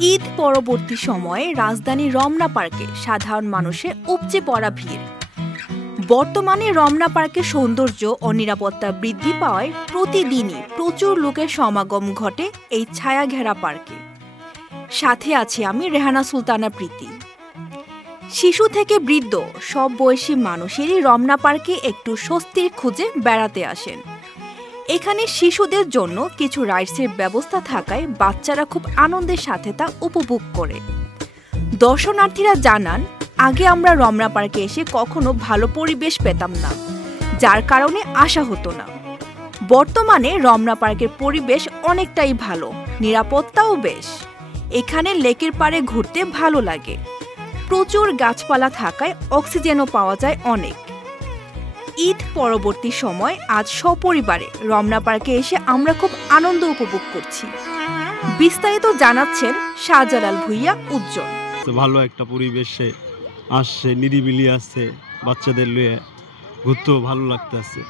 ঈদ পরবর্তী সময়ে রাজধানী রমনা পার্কে সাধারণ মানুষের উপচে পড়া ভিড়। বর্তমানে রমনা পার্কের সৌন্দর্য ও নিরাপত্তা বৃদ্ধি পাওয়ায় প্রতিদিনই প্রচুর লোকের সমাগম ঘটে এই ছায়া ঘেরা পার্কে। সাথে আছি আমি রেহানা সুলতানা প্রীতি। শিশু থেকে বৃদ্ধ সব বয়সী মানুষেরই রমনা পার্কে একটু স্বস্তির খুঁজে বেড়াতে আসেন। এখানে শিশুদের জন্য কিছু রাইডসের ব্যবস্থা থাকায় বাচ্চারা খুব আনন্দের সাথে তা উপভোগ করে। দর্শনার্থীরা জানান, আগে আমরা রমনা পার্কে এসে কখনো ভালো পরিবেশ পেতাম না, যার কারণে আসা হতো না। বর্তমানে রমনা পার্কের পরিবেশ অনেকটাই ভালো, নিরাপত্তাও বেশ। এখানে লেকের পাড়ে ঘুরতে ভালো লাগে। প্রচুর গাছপালা থাকায় অক্সিজেনও পাওয়া যায় অনেক। ঈদ পরবর্তী সময় আজ সপরিবারে রমনা পার্কে এসে আমরা খুব আনন্দ উপভোগ করছি। বিস্তারিত জানাচ্ছেন শাহজালাল ভুইয়া উজ্জ্বল। ভালো একটা পরিবেশে আসছে, নিরিবিলি আছে, বাচ্চাদের লয়ে ঘুরতেও ভালো লাগতেছে।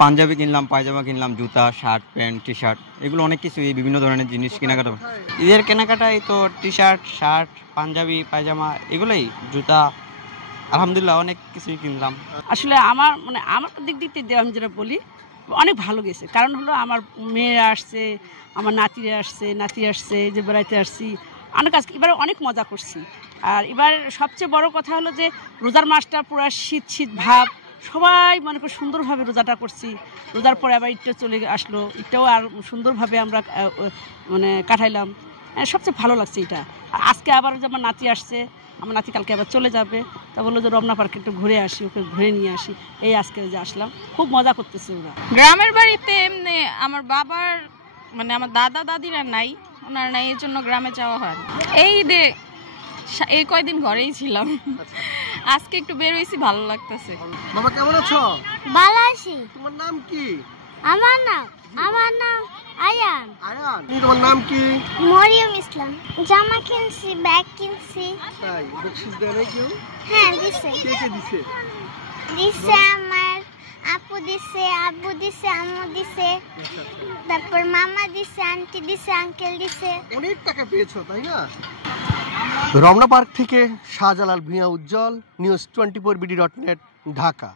পাঞ্জাবি কিনলাম, পায়জামা কিনলাম, জুতা, শার্ট, প্যান্ট, টি শার্ট, এগুলো অনেক কিছু বিভিন্ন ধরনের জিনিস কেনাকাটা। ঈদের কেনাকাটাই তো টি শার্ট, শার্ট, পাঞ্জাবি, পায়জামা, এগুলোই, জুতা, আলহামদুলিল্লাহ অনেক কিছুই কিনলাম। আসলে আমার দিক দিয়ে আমি যেটা বলি, অনেক ভালো গেছে। কারণ হলো আমার মেয়েরা আসছে, আমার নাতি আসছে, যে বেড়াইতে আসছি, অনেক আজকে এবারে অনেক মজা করছি। আর এবার সবচেয়ে বড় কথা হলো যে রোজার মাসটা পুরো শীত ভাব, সবাই মনে করে সুন্দরভাবে রোজাটা করছি। রোজার পরে আবার ঈদটা চলে আসলো, ঈদটাও আর সুন্দরভাবে আমরা কাটাইলাম। সবচেয়ে ভালো লাগছে এটা। আজকে আবার যে আমার নাতি আসছে, আমার নাতি কালকে আবার চলে যাবে, তা বললো যে রমনা পার্কে একটু ঘুরে আসি, ওকে ঘুরে নিয়ে আসি। এই আজকে যে আসলাম, খুব মজা করতেছে ওরা। গ্রামের বাড়িতে এমনি আমার বাবার আমার দাদা দাদিরা নাই, ওনার নাই, এর জন্য গ্রামে যাওয়া হয়। এই কয়দিন ঘরেই ছিলাম, আজকে একটু বের হইছি, ভালো লাগতেছে। বাবা কেমন আছো? ভালো আছি। তোমার নাম কি? আমার নাম আয়ান। আয়ান। তোমার নাম কি? মরিয়ম ইসলাম। জামা কিনছি, ব্যাগ কিনছি। তাই বকশিশ দেয় নাই কেউ? হ্যাঁ দিছে। কে দিছে? দিছে আমার আপু দিছে, আব্বু দিছে, আম্মু দিছে, তারপর মামা দিছে, আন্টি দিছে, আঙ্কেল দিছে। অনেক টাকা পেয়েছো তাই না? রমনা পার্ক থেকে শাহজালাল ভুঁইয়া উজ্জ্বল, নিউজ 24bd.net, ঢাকা।